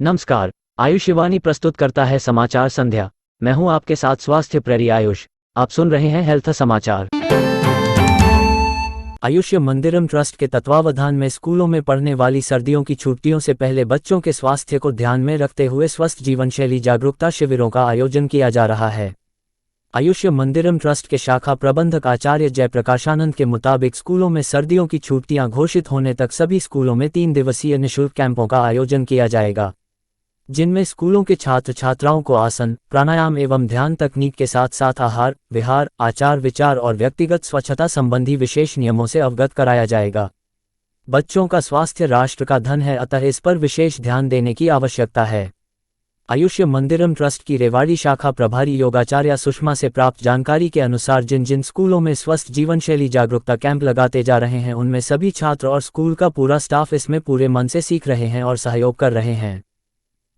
नमस्कार, आयुष्यवाणी प्रस्तुत करता है समाचार संध्या। मैं हूं आपके साथ स्वास्थ्य प्रेरी आयुष। आप सुन रहे हैं हेल्थ समाचार। आयुष्य मंदिरम ट्रस्ट के तत्वावधान में स्कूलों में पढ़ने वाली सर्दियों की छुट्टियों से पहले बच्चों के स्वास्थ्य को ध्यान में रखते हुए स्वस्थ जीवनशैली जागरूकता शिविरों का आयोजन किया जा रहा है। आयुष्य मंदिरम ट्रस्ट के शाखा प्रबंधक आचार्य जयप्रकाशानंद के मुताबिक स्कूलों में सर्दियों की छुट्टियां घोषित होने तक सभी स्कूलों में 3 दिवसीय निःशुल्क कैंपों का आयोजन किया जाएगा, जिनमें स्कूलों के छात्र छात्राओं को आसन, प्राणायाम एवं ध्यान तकनीक के साथ साथ आहार, विहार, आचार विचार और व्यक्तिगत स्वच्छता संबंधी विशेष नियमों से अवगत कराया जाएगा। बच्चों का स्वास्थ्य राष्ट्र का धन है, अतः इस पर विशेष ध्यान देने की आवश्यकता है। आयुष्य मंदिरम ट्रस्ट की रेवाड़ी शाखा प्रभारी योगाचार्य सुषमा से प्राप्त जानकारी के अनुसार जिन जिन स्कूलों में स्वस्थ जीवनशैली जागरूकता कैंप लगाते जा रहे हैं उनमें सभी छात्र और स्कूल का पूरा स्टाफ इसमें पूरे मन से सीख रहे हैं और सहयोग कर रहे हैं।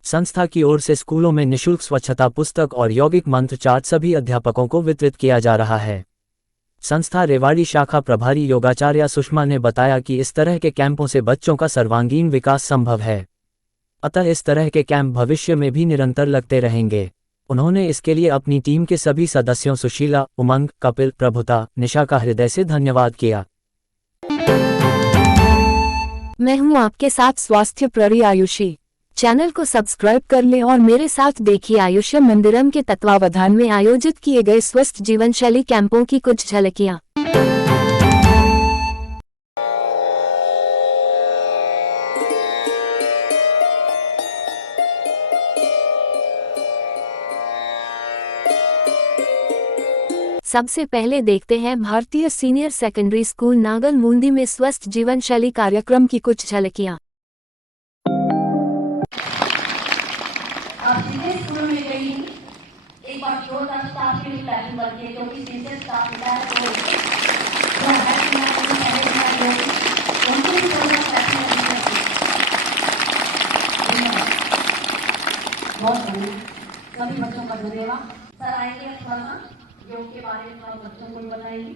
संस्था की ओर से स्कूलों में निःशुल्क स्वच्छता पुस्तक और यौगिक मंत्र चार्ट सभी अध्यापकों को वितरित किया जा रहा है। संस्था रेवाड़ी शाखा प्रभारी योगाचार्य सुषमा ने बताया कि इस तरह के कैंपों से बच्चों का सर्वांगीण विकास संभव है, अतः इस तरह के कैंप भविष्य में भी निरंतर लगते रहेंगे। उन्होंने इसके लिए अपनी टीम के सभी सदस्यों सुशीला, उमंग, कपिल, प्रभुता, निशा का हृदय से धन्यवाद किया। मैं हूं आपके साथ स्वास्थ्य प्रेरी आयुषी। चैनल को सब्सक्राइब कर लें और मेरे साथ देखिए आयुष्य मंदिरम के तत्वावधान में आयोजित किए गए स्वस्थ जीवनशैली कैंपों की कुछ झलकियां। सबसे पहले देखते हैं भारतीय सीनियर सेकेंडरी स्कूल नागल मुंदी में स्वस्थ जीवनशैली कार्यक्रम की कुछ झलकियां। स्कूल में गई एक बार जोरदार स्टाफ की प्लानिंग बनती है, क्योंकि सीनियर स्टाफ मिला है तो बहुत सभी बच्चों का धन्यवाद। सर आएंगे थोड़ा योग के बारे में और बच्चों को बताएंगे।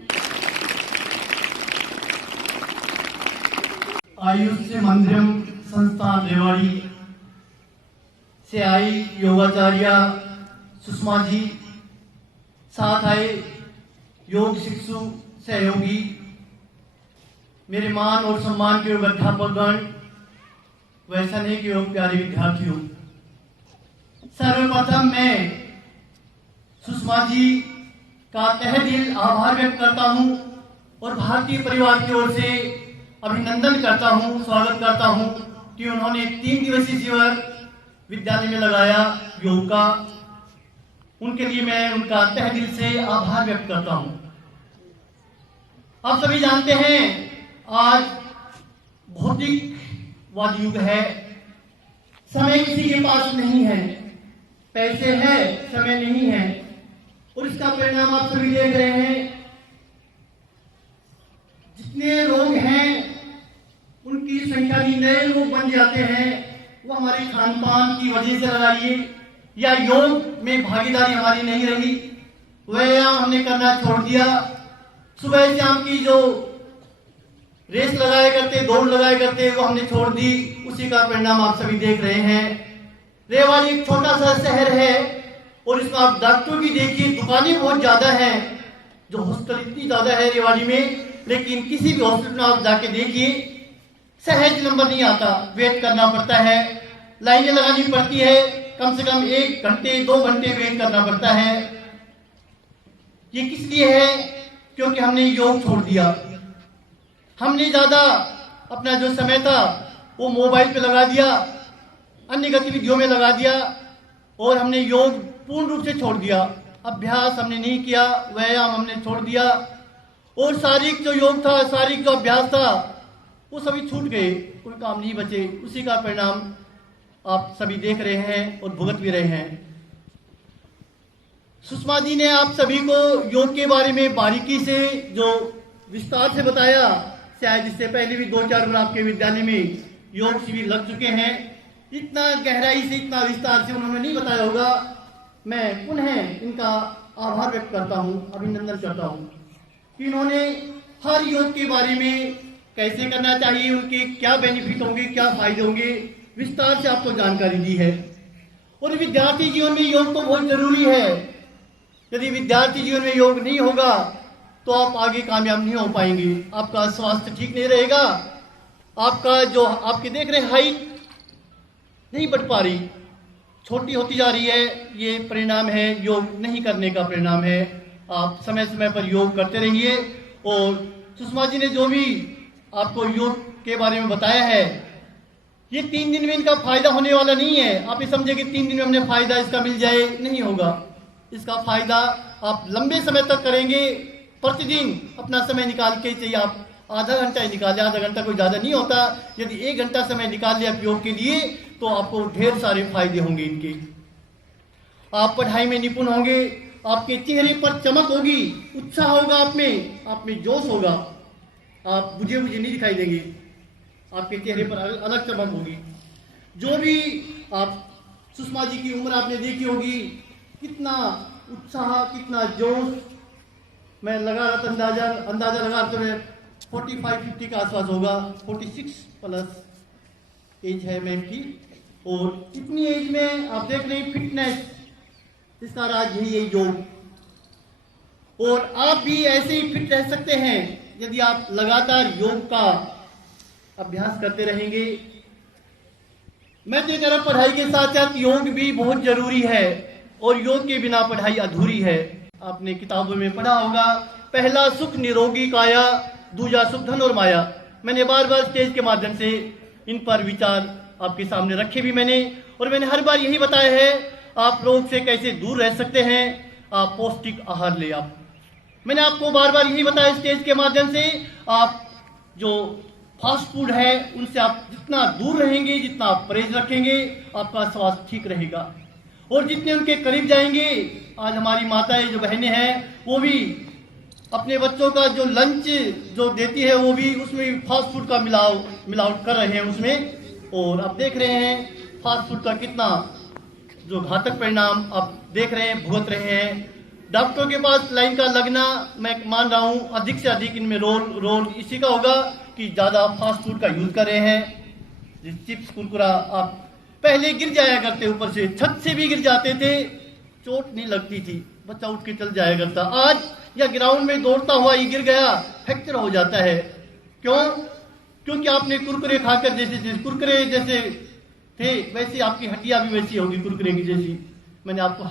आयुष्य मंदिरम संस्थान रेवाड़ी से आई योगाचार्य सुषमा जी, साथ आए योग शिक्षु सहयोगी, मेरे मान और सम्मान के अध्यापकगण, वैसा नहीं कि योग प्यारे विद्यार्थियों। सर्वप्रथम मैं सुषमा जी का तहे दिल आभार व्यक्त करता हूं और भारतीय परिवार की ओर से अभिनंदन करता हूं, स्वागत करता हूं कि उन्होंने 3 दिवसीय शिविर विद्यालय में लगाया योग का। उनके लिए मैं उनका तहे दिल से आभार व्यक्त करता हूं। आप सभी जानते हैं आज भौतिकवाद युग है, समय किसी के पास नहीं है, पैसे हैं समय नहीं है, और इसका परिणाम आप सभी देख रहे हैं। जितने रोग हैं उनकी संख्या भी नए रोग बन जाते हैं, वो हमारे खान पान की वजह से लगाइए या योग में भागीदारी हमारी नहीं रही, व्यायाम हमने करना छोड़ दिया। सुबह शाम की जो रेस लगाया करते, दौड़ लगाया करते, वो हमने छोड़ दी। उसी का परिणाम आप सभी देख रहे हैं। रेवाड़ी एक छोटा सा शहर है और इसमें आप डॉक्टर भी देखिए, दुकानें बहुत ज्यादा हैं, जो हॉस्पिटल इतनी ज्यादा है रेवाड़ी में, लेकिन किसी भी हॉस्पिटल में आप जाके देखिए सहज नंबर नहीं आता, वेट करना पड़ता है, लाइनें लगानी पड़ती है, कम से कम 1 घंटे 2 घंटे वेट करना पड़ता है। ये किस लिए है? क्योंकि हमने योग छोड़ दिया। हमने ज्यादा अपना जो समय था वो मोबाइल पे लगा दिया, अन्य गतिविधियों में लगा दिया और हमने योग पूर्ण रूप से छोड़ दिया। अभ्यास हमने नहीं किया, व्यायाम हमने छोड़ दिया और शारीरिक जो योग था, शारीरिक जो अभ्यास था, वो सभी छूट गए, कोई काम नहीं बचे। उसी का परिणाम आप सभी देख रहे हैं और भुगत भी रहे हैं। सुषमा जी ने आप सभी को योग के बारे में बारीकी से जो विस्तार से बताया, शायद इससे पहले भी 2-4 बार आपके विद्यालय में योग शिविर लग चुके हैं। इतना गहराई से, इतना विस्तार से उन्होंने नहीं बताया होगा। मैं पुनः इनका आभार व्यक्त करता हूं, अभिनंदन करता हूं कि इन्होंने हर योग के बारे में कैसे करना चाहिए, उनके क्या बेनिफिट होंगे, क्या फायदे होंगे, विस्तार से आपको जानकारी दी है। और विद्यार्थी जीवन में योग तो बहुत जरूरी है। यदि विद्यार्थी जीवन में योग नहीं होगा तो आप आगे कामयाब नहीं हो पाएंगे, आपका स्वास्थ्य ठीक नहीं रहेगा, आपका जो आपके देख रहे हाइट नहीं बढ़ पा रही, छोटी होती जा रही है, ये परिणाम है योग नहीं करने का परिणाम है। आप समय समय पर योग करते रहिए। और सुषमा जी ने जो भी आपको योग के बारे में बताया है, ये 3 दिन में इनका फायदा होने वाला नहीं है। आप ये समझे कि 3 दिन में हमें फायदा इसका मिल जाए, नहीं होगा। इसका फायदा आप लंबे समय तक करेंगे। प्रतिदिन अपना समय निकाल के, चाहिए आप आधा घंटा ही निकालें, आधा घंटा कोई ज़्यादा नहीं होता। यदि 1 घंटा समय निकाल लिया योग के लिए तो आपको ढेर सारे फायदे होंगे इनके। आप पढ़ाई में निपुण होंगे, आपके चेहरे पर चमक होगी, उत्साह होगा, आप में जोश होगा, आप बुझे बुझे नहीं दिखाई देंगे, आपके चेहरे पर अलग चमक होगी। जो भी आप सुषमा जी की उम्र आपने देखी होगी, कितना उत्साह, कितना जोश। मैं लगा रहा था अंदाजा लगा तो 45-50 के आसपास होगा, 46 प्लस एज है मैम की। और इतनी एज में आप देख रहे हैं फिटनेस, इसका राज यही है योग। और आप भी ऐसे ही फिट रह सकते हैं यदि आप लगातार योग का अभ्यास करते रहेंगे। मैं तो कह रहा, पढ़ाई के साथ साथ योग भी बहुत जरूरी है और योग के बिना पढ़ाई अधूरी है। आपने किताबों में पढ़ा होगा, पहला सुख निरोगी काया, दूजा सुख धन और माया। मैंने बार बार स्टेज के माध्यम से इन पर विचार आपके सामने रखे भी मैंने, और मैंने हर बार यही बताया है, आप रोग से कैसे दूर रह सकते हैं। आप पौष्टिक आहार ले। आप मैंने आपको बार बार यही बताया स्टेज के माध्यम से, आप जो फास्ट फूड है उनसे आप जितना दूर रहेंगे, जितना आप परहेज रखेंगे, आपका स्वास्थ्य ठीक रहेगा। और जितने उनके करीब जाएंगे, आज हमारी माताएं जो बहनें हैं वो भी अपने बच्चों का जो लंच जो देती है वो भी उसमें फास्ट फूड का मिलावट कर रहे हैं उसमें। और आप देख रहे हैं फास्ट फूड का कितना जो घातक परिणाम आप देख रहे हैं, भुगत रहे हैं। डॉक्टरों के पास लाइन का लगना, मैं मान रहा हूँ अधिक से अधिक इनमें रोल इसी का होगा कि ज़्यादा फास्ट फूड का यूज कर रहे हैं। चिप्स कुरकुरा, आप पहले गिर जाया करते, ऊपर से छत से भी गिर जाते थे, चोट नहीं लगती थी, बच्चा उठ के चल जाया करता। आज या ग्राउंड में दौड़ता हुआ ये गिर गया, फ्रैक्चर हो जाता है। क्यों? क्योंकि आपने कुरकुरे खाकर, जैसे कुरकुरे जैसे थे वैसे आपकी हड्डियां भी वैसी होगी कुरकुरे की जैसी। मैंने आपको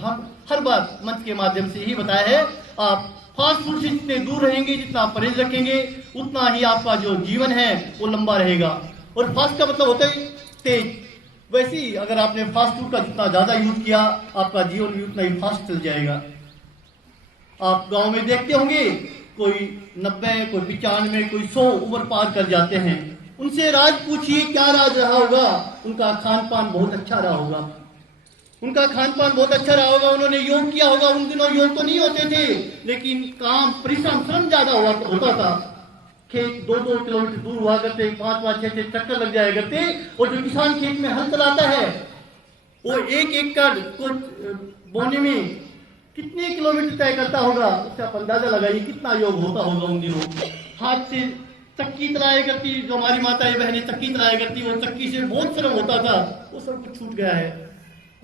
हर बार मंच के माध्यम से ही बताया है, आप फास्ट फूड से जितने दूर रहेंगे, जितना आप परहेज रखेंगे, उतना ही आपका जो जीवन है वो लंबा रहेगा। और फास्ट का मतलब होता है तेज। वैसे ही अगर आपने फास्ट फूड का जितना ज्यादा यूज किया, आपका जीवन भी उतना ही फास्ट चल जाएगा। आप गांव में देखते होंगे, कोई 90, कोई 95, कोई 100 उम्र पार कर जाते हैं। उनसे राज पूछिए क्या राज रहा होगा। उनका खान पान बहुत अच्छा रहा होगा, उनका खान पान बहुत अच्छा रहा होगा। उन्होंने योग किया होगा। उन दिनों योग तो नहीं होते थे, लेकिन काम परिश्रम श्रम ज्यादा होता था। खेत 2-2 किलोमीटर दूर हुआ करते, 5-5, 6-6 चक्कर लग जाया करते। और जो किसान खेत में हल चलाता है वो 1 एकड़ को बोने में कितने किलोमीटर तय करता होगा, उससे आप अंदाजा लगाइए कितना योग होता होगा उन दिनों। हाथ से चक्की चलाया करती, जो हमारी माताएं बहनें चक्की चलाया करती, वो चक्की से बहुत श्रम होता था, वो सब कुछ छूट गया है।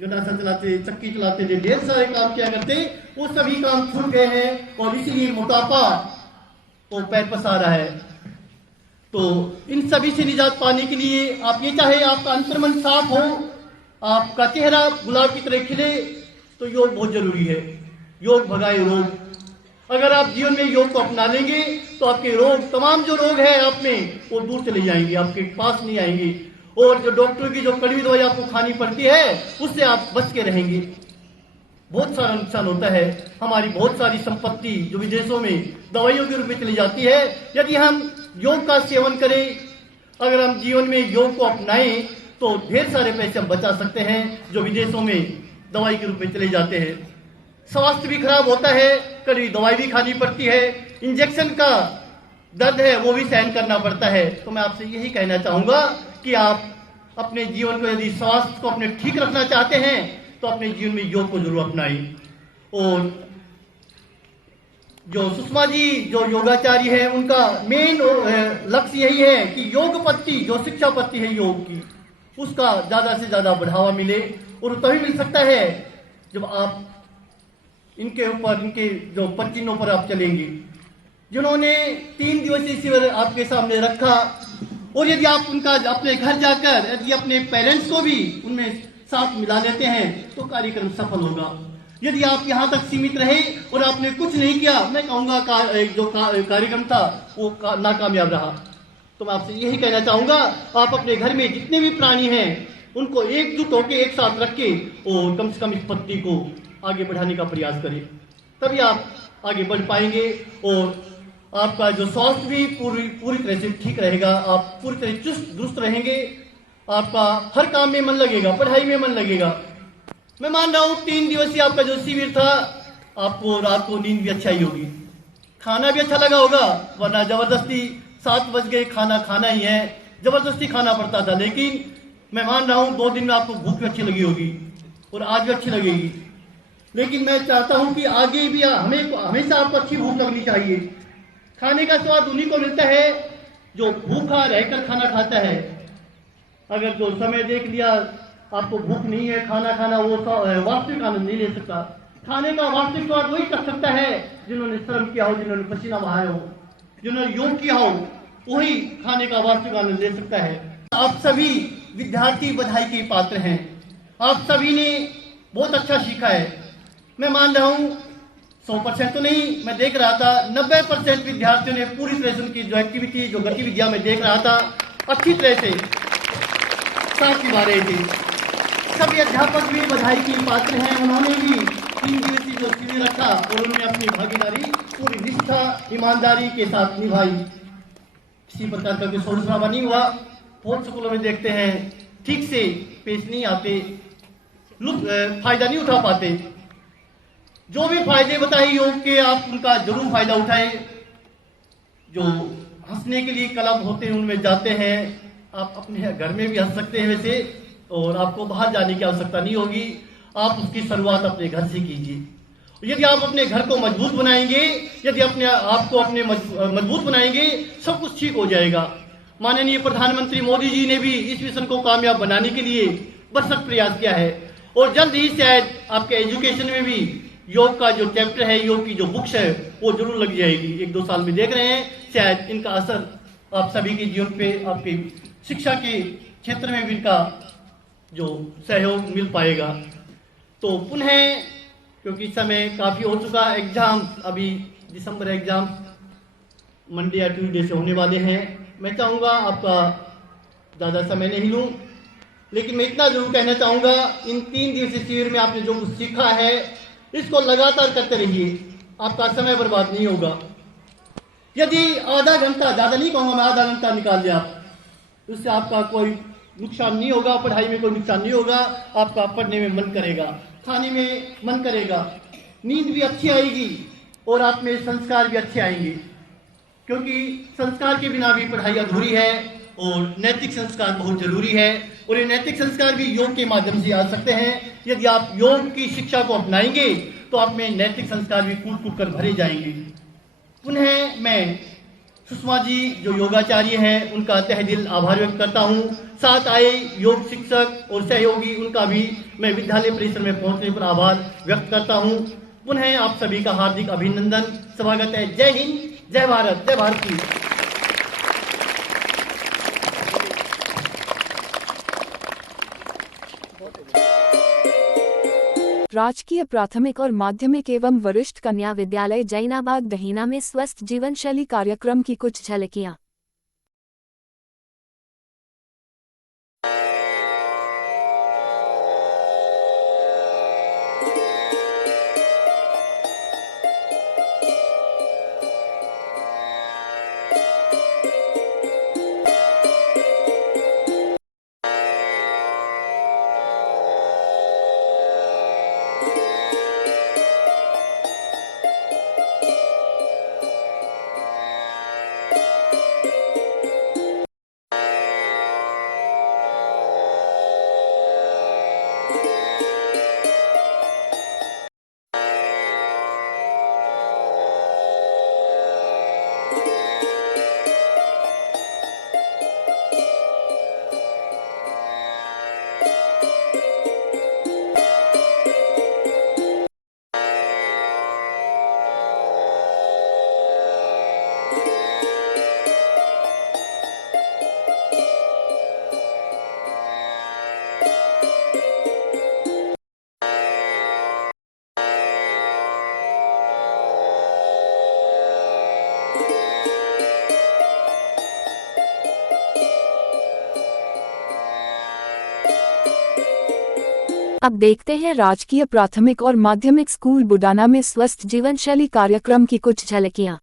गंडासा चलाते, चक्की चलाते थे, ढेर सारे काम किया करते, वो सभी काम छूट गए हैं। और इसीलिए मोटापा तो पैर पसार रहा है। तो इन सभी से निजात पाने के लिए आप ये चाहे आपका अंतर्मन साफ हो, आपका चेहरा गुलाब की तरह खिले, तो योग बहुत जरूरी है। योग भगाए रोग। अगर आप जीवन में योग को अपना लेंगे तो आपके रोग, तमाम जो रोग है आप में, वो दूर चले जाएंगे, आपके पास नहीं आएंगे। और जो डॉक्टर की जो कड़वी दवाई आपको खानी पड़ती है, उससे आप बच के रहेंगे। बहुत सारा नुकसान होता है। हमारी बहुत सारी संपत्ति जो विदेशों में दवाइयों के रूप में चली जाती है, यदि हम योग का सेवन करें, अगर हम जीवन में योग को अपनाएं, तो ढेर सारे पैसे हम बचा सकते हैं जो विदेशों में दवाई के रूप में चले जाते हैं। स्वास्थ्य भी खराब होता है, कभी दवाई भी खानी पड़ती है, इंजेक्शन का दर्द है वो भी सहन करना पड़ता है। तो मैं आपसे यही कहना चाहूंगा कि आप अपने जीवन को, यदि स्वास्थ्य को अपने ठीक रखना चाहते हैं, तो अपने जीवन में योग को जरूर अपनाएं। और जो सुषमा जी जो योगाचार्य है, उनका मेन लक्ष्य यही है कि योग पत्ति, जो शिक्षा पत्ति है योग की, उसका ज़्यादा से ज़्यादा बढ़ावा मिले। और तभी मिल सकता है जब आप इनके ऊपर, इनके जो पच्चीनों पर आप चलेंगे, जिन्होंने 3 दिवसीय शिविर आपके सामने रखा। और यदि आप उनका अपने घर जाकर यदि अपने पेरेंट्स को भी उनमें साथ मिला लेते हैं तो कार्यक्रम सफल होगा। यदि आप यहाँ तक सीमित रहे और आपने कुछ नहीं किया, मैं कहूँगा जो कार्यक्रम था वो नाकामयाब रहा। तो मैं आपसे यही कहना चाहूँगा, आप अपने घर में जितने भी प्राणी हैं उनको एकजुट होकर एक साथ रख के और कम से कम इस पत्ती को आगे बढ़ाने का प्रयास करें, तभी आप आगे बढ़ पाएंगे और आपका जो स्वास्थ्य भी पूरी तरह से ठीक रहेगा। आप पूरी तरह चुस्त दुरुस्त रहेंगे, आपका हर काम में मन लगेगा, पढ़ाई में मन लगेगा। मैं मान रहा हूँ 3 दिवसीय आपका जो शिविर था, आपको रात को नींद भी अच्छा ही होगी, खाना भी अच्छा लगा होगा, वरना जबरदस्ती 7 बज गए खाना खाना ही है, जबरदस्ती खाना पड़ता था। लेकिन मैं मान रहा हूँ 2 दिन में आपको भूख भी अच्छी लगी होगी और आज भी अच्छी लगेगी। लेकिन मैं चाहता हूँ कि आगे भी हमेशा आपको अच्छी भूख लगनी चाहिए। खाने का स्वाद उन्हीं को मिलता है जो भूखा रहकर खाना खाता है। अगर जो समय देख लिया आपको भूख नहीं है, खाना खाना, वो वास्तविक आनंद नहीं ले सकता। खाने का वास्तविक स्वाद वही कर सकता है जिन्होंने श्रम किया हो, जिन्होंने पसीना बहाया हो, जिन्होंने योग किया हो, वही खाने का वास्तविक आनंद ले सकता है। आप सभी विद्यार्थी बधाई के पात्र हैं। आप सभी ने बहुत अच्छा सीखा है। मैं मान रहा हूँ 100% तो नहीं, मैं देख रहा था 90% विद्यार्थियों ने पूरी तरह से उनकी जो एक्टिविटी, जो गतिविधियां मैं देख रहा था, अच्छी तरह से साथ निभा रहे थे। सभी अध्यापक भी बधाई के पात्र हैं। उन्होंने भी 3 दिवसीय जो शिविर रखा और उन्होंने अपनी भागीदारी पूरी निष्ठा, ईमानदारी के साथ निभाई। किसी प्रकार का कोई शोर शराबा नहीं हुआ। बहुत स्कूलों में देखते हैं ठीक से पेश नहीं आते, फायदा नहीं उठा पाते। जो भी फायदे बताए योग के, आप उनका जरूर फायदा उठाएं। जो हंसने के लिए क्लब होते हैं उनमें जाते हैं, आप अपने घर में भी हंस सकते हैं वैसे, और आपको बाहर जाने की आवश्यकता नहीं होगी। आप उसकी शुरुआत अपने घर से कीजिए। यदि आप अपने घर को मजबूत बनाएंगे, यदि अपने आप को अपने मजबूत बनाएंगे, सब कुछ ठीक हो जाएगा। माननीय प्रधानमंत्री मोदी जी ने भी इस मिशन को कामयाब बनाने के लिए भरसक प्रयास किया है और जल्द ही शायद आपके एजुकेशन में भी योग का जो चैप्टर है, योग की जो बुक्स है, वो जरूर लग जाएगी। 1-2 साल में देख रहे हैं, शायद इनका असर आप सभी के जीवन पे, आपके शिक्षा के क्षेत्र में भी इनका जो सहयोग मिल पाएगा। तो पुनः, क्योंकि समय काफी हो चुका, एग्जाम अभी दिसंबर एग्जाम मंडे या ट्यूसडे से होने वाले हैं। मैं चाहूँगा आपका ज़्यादा समय नहीं लूँ, लेकिन मैं इतना जरूर कहना चाहूँगा, इन 3 दिवसीय शिविर में आपने जो कुछ सीखा है इसको लगातार करते रहिए, आपका समय बर्बाद नहीं होगा। यदि आधा घंटा, ज़्यादा नहीं कहूँगा मैं, आधा घंटा निकाल दिया आप, उससे आपका कोई नुकसान नहीं होगा, पढ़ाई में कोई नुकसान नहीं होगा। आपका पढ़ने में मन करेगा, खाने में मन करेगा, नींद भी अच्छी आएगी और आप में संस्कार भी अच्छे आएंगे, क्योंकि संस्कार के बिना भी पढ़ाई अधूरी है और नैतिक संस्कार बहुत जरूरी है। और ये नैतिक संस्कार भी योग के माध्यम से आ सकते हैं। यदि आप योग की शिक्षा को अपनाएंगे तो आप में नैतिक संस्कार भी कूट कूट कर भरे जाएंगे। पुनः मैं सुषमा जी जो योगाचार्य हैं उनका तहे दिल आभार व्यक्त करता हूँ। साथ आए योग शिक्षक और सहयोगी, उनका भी मैं विद्यालय परिसर में पहुंचने पर आभार व्यक्त करता हूँ। पुनः आप सभी का हार्दिक अभिनंदन, स्वागत है। जय हिंद, जय भारत, जय भारत की। राजकीय प्राथमिक और माध्यमिक एवं वरिष्ठ कन्या विद्यालय जैनाबाद दहीना में स्वस्थ जीवन शैली कार्यक्रम की कुछ झलकियां। अब देखते हैं राजकीय प्राथमिक और माध्यमिक स्कूल बुडाना में स्वस्थ जीवन शैली कार्यक्रम की कुछ झलकियां।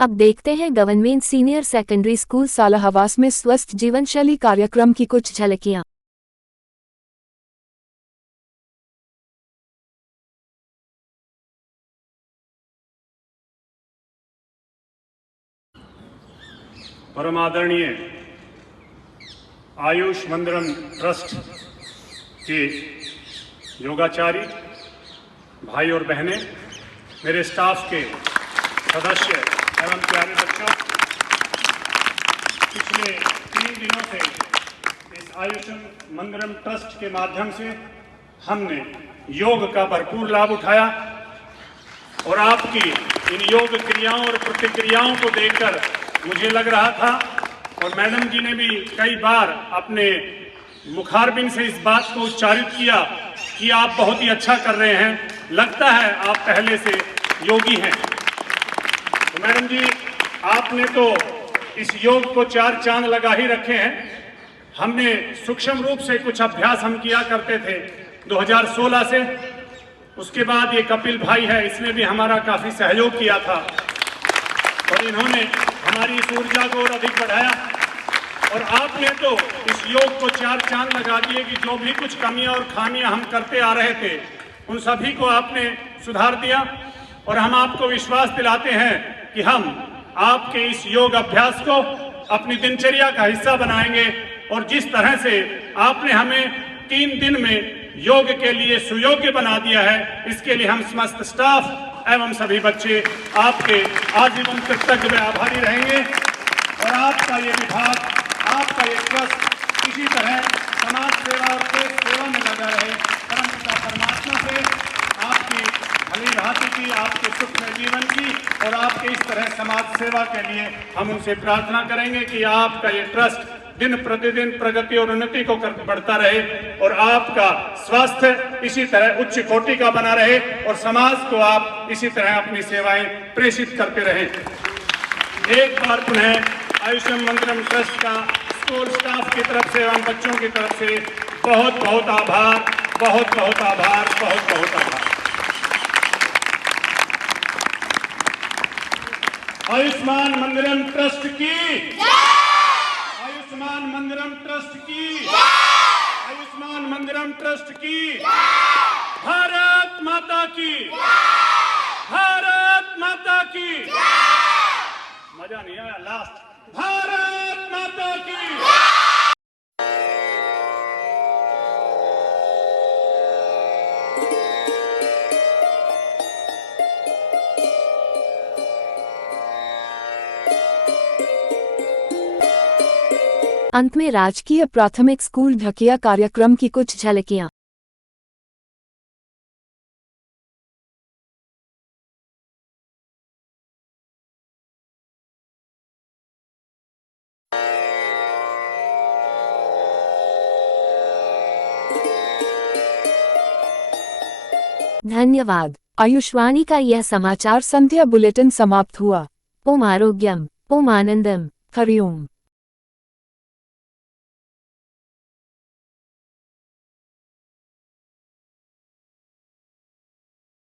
अब देखते हैं गवर्नमेंट सीनियर सेकेंडरी स्कूल सालाहवास में स्वस्थ जीवन शैली कार्यक्रम की कुछ झलकियां। परम आदरणीय आयुष मंदिरम ट्रस्ट के योगाचारी भाई और बहनें, मेरे स्टाफ के सदस्य एवं प्यारे बच्चों, पिछले 3 दिनों से इस आयुष मंदिरम ट्रस्ट के माध्यम से हमने योग का भरपूर लाभ उठाया और आपकी इन योग क्रियाओं और प्रतिक्रियाओं को देखकर मुझे लग रहा था, और मैडम जी ने भी कई बार अपने मुखारबिन से इस बात को उच्चारित किया कि आप बहुत ही अच्छा कर रहे हैं, लगता है आप पहले से योगी हैं। तो मैडम जी, आपने तो इस योग को 4 चांद लगा ही रखे हैं। हमने सूक्ष्म रूप से कुछ अभ्यास हम किया करते थे 2016 से। उसके बाद ये कपिल भाई है, इसने भी हमारा काफी सहयोग किया था और इन्होंने हमारी इस ऊर्जा को और अधिक बढ़ाया। और आपने तो इस योग को 4 चांद लगा दिए कि जो भी कुछ कमियां और खामियां हम करते आ रहे थे, उन सभी को आपने सुधार दिया। और हम आपको विश्वास दिलाते हैं कि हम आपके इस योग अभ्यास को अपनी दिनचर्या का हिस्सा बनाएंगे। और जिस तरह से आपने हमें 3 दिन में योग के लिए सुयोग्य बना दिया है, इसके लिए हम समस्त स्टाफ एवं सभी बच्चे आपके आजीवन कृतज्ञ व आभारी रहेंगे। और आपका ये विभाग, आपका ये ट्रस्ट इसी तरह समाज सेवा और देश सेवा में लगा रहे। परमपिता परमात्मा से आपकी भली भांति की, आपके सुखमय जीवन की और आपके इस तरह समाज सेवा के लिए हम उनसे प्रार्थना करेंगे कि आपका ये ट्रस्ट दिन प्रतिदिन प्रगति और उन्नति को बढ़ता रहे और आपका स्वास्थ्य इसी तरह उच्च कोटि का बना रहे और समाज को आप इसी तरह अपनी सेवाएं प्रेषित करते रहें। एक बार पुनः आयुष्मान मंदिरम ट्रस्ट का स्कूल स्टाफ की तरफ से एवं बच्चों की तरफ से बहुत बहुत आभार, बहुत बहुत आभार, बहुत बहुत आभार। आयुष्मान मंदिरम ट्रस्ट की, आयुष्मान मंदिरम ट्रस्ट की, आयुष्मान मंदिरम ट्रस्ट की, भारत माता की, भारत माता की। मजा नहीं आया, लास्ट, भारत माता की। अंत में राजकीय प्राथमिक स्कूल ढकिया कार्यक्रम की कुछ झलकियां। धन्यवाद। आयुष्वाणी का यह समाचार संध्या बुलेटिन समाप्त हुआ। ओम आरोग्यम, ओम आनंदम, हरिओम।